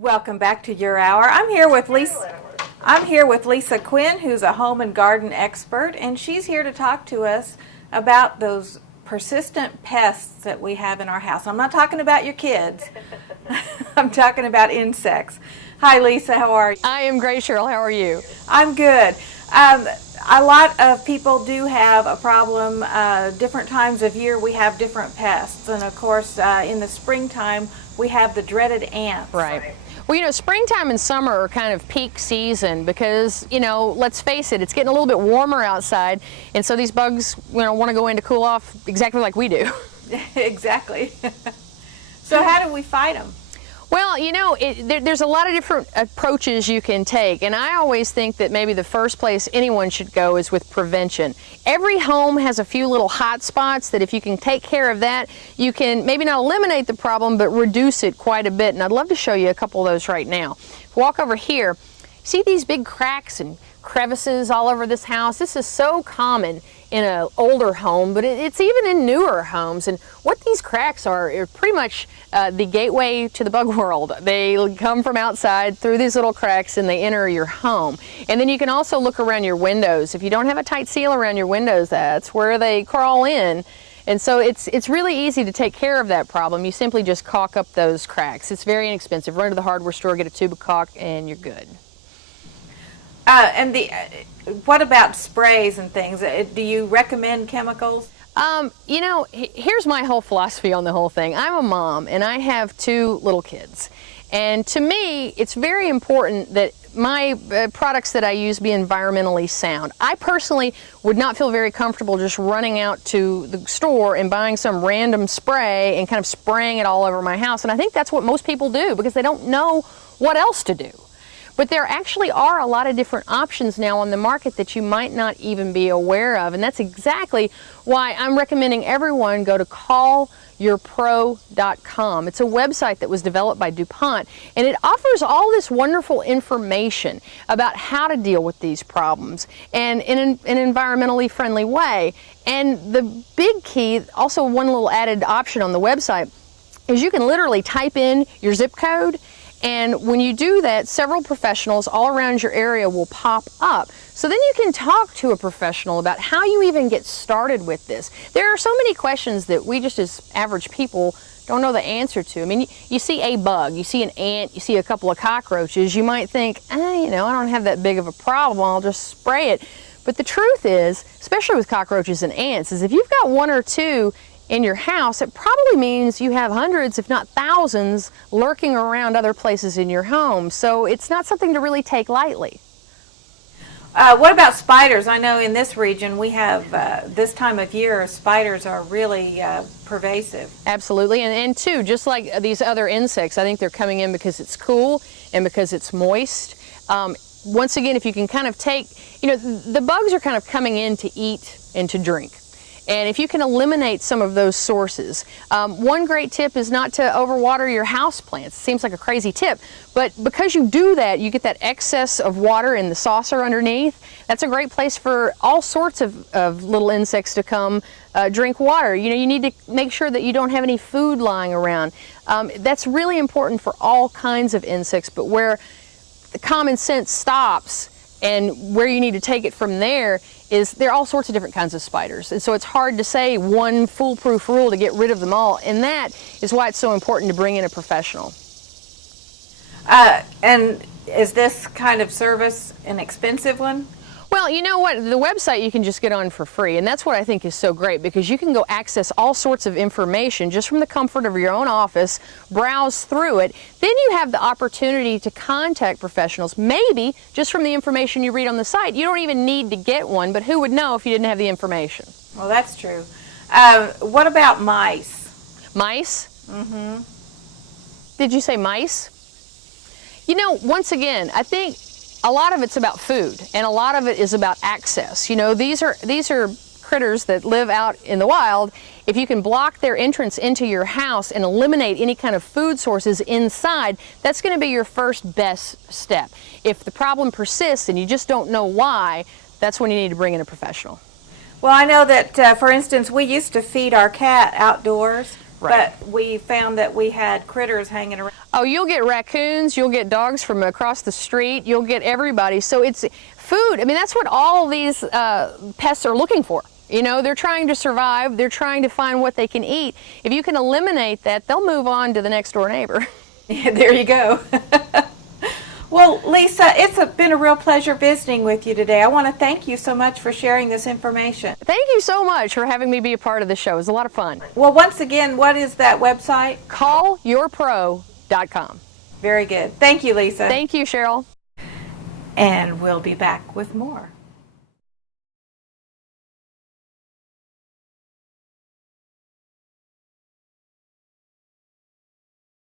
Welcome back to Your Hour. I'm here with Lisa Quinn, who's a home and garden expert, and she's here to talk to us about those persistent pests that we have in our house. I'm not talking about your kids. I'm talking about insects. Hi, Lisa. How are you? I am great, Sheryl. How are you? I'm good. A lot of people do have a problem. Different times of year we have different pests, and of course in the springtime we have the dreaded ants. Right. Well, you know, springtime and summer are kind of peak season because, you know, let's face it, it's getting a little bit warmer outside, and so these bugs, you know, want to go in to cool off exactly like we do. Exactly. So how do we fight them? Well, you know, there's a lot of different approaches you can take, and I always think that maybe the first place anyone should go is with prevention. Every home has a few little hot spots that if you can take care of that, you can maybe not eliminate the problem, but reduce it quite a bit, and I'd love to show you a couple of those right now. If we walk over here, see these big cracks and crevices all over this house? This is so common in an older home, but it's even in newer homes. And what these cracks are pretty much the gateway to the bug world. They come from outside through these little cracks and they enter your home. And then you can also look around your windows. If you don't have a tight seal around your windows, that's where they crawl in. And so it's really easy to take care of that problem. You simply just caulk up those cracks. It's very inexpensive. Run to the hardware store, get a tube of caulk, and you're good. What about sprays and things? Do you recommend chemicals? You know, here's my whole philosophy on the whole thing. I'm a mom and I have 2 little kids. And to me, it's very important that my products that I use be environmentally sound. I personally would not feel very comfortable just running out to the store and buying some random spray and kind of spraying it all over my house. And I think that's what most people do because they don't know what else to do. But there actually are a lot of different options now on the market that you might not even be aware of, and that's exactly why I'm recommending everyone go to callyourpro.com. It's a website that was developed by DuPont, and it offers all this wonderful information about how to deal with these problems and in an environmentally friendly way. And the big key, also one little added option on the website, is you can literally type in your zip code. And when you do that, several professionals all around your area will pop up. So then you can talk to a professional about how you even get started with this. There are so many questions that we just as average people don't know the answer to. I mean, you see a bug, you see an ant, you see a couple of cockroaches, you might think, you know, I don't have that big of a problem, I'll just spray it. But the truth is, especially with cockroaches and ants, is if you've got 1 or 2 in your house, it probably means you have hundreds, if not thousands, lurking around other places in your home. So it's not something to really take lightly. What about spiders? I know in this region we have, this time of year, spiders are really pervasive. Absolutely, and too, just like these other insects, I think they're coming in because it's cool and because it's moist. Once again, if you can kind of take, you know, the bugs are kind of coming in to eat and to drink. And if you can eliminate some of those sources, one great tip is not to overwater your house plants. It seems like a crazy tip, but because you do that, you get that excess of water in the saucer underneath. That's a great place for all sorts of little insects to come drink water. You know, you need to make sure that you don't have any food lying around. That's really important for all kinds of insects, but where the common sense stops and where you need to take it from there is there are all sorts of different kinds of spiders. And so it's hard to say one foolproof rule to get rid of them all. And that is why it's so important to bring in a professional. And is this kind of service an expensive one? Well, you know what? The website you can just get on for free, and that's what I think is so great because you can go access all sorts of information just from the comfort of your own office, browse through it. Then you have the opportunity to contact professionals, maybe just from the information you read on the site. You don't even need to get one, but who would know if you didn't have the information? Well, that's true. What about mice? Mice? Mm-hmm. Did you say mice? You know, once again, I think a lot of it's about food, and a lot of it is about access. You know, these are critters that live out in the wild. If you can block their entrance into your house and eliminate any kind of food sources inside, that's going to be your first best step. If the problem persists and you just don't know why, that's when you need to bring in a professional. Well, I know that, for instance, we used to feed our cat outdoors. Right. But we found that we had critters hanging around. Oh, you'll get raccoons, you'll get dogs from across the street, you'll get everybody. So it's food. I mean, that's what all these pests are looking for. You know, they're trying to survive, they're trying to find what they can eat. If you can eliminate that, they'll move on to the next door neighbor. Yeah, there you go. Well, Lisa, it's been a real pleasure visiting with you today. I want to thank you so much for sharing this information. Thank you so much for having me be a part of the show. It was a lot of fun. Well, once again, what is that website? CallYourPro.com. Very good. Thank you, Lisa. Thank you, Sheryl. And we'll be back with more.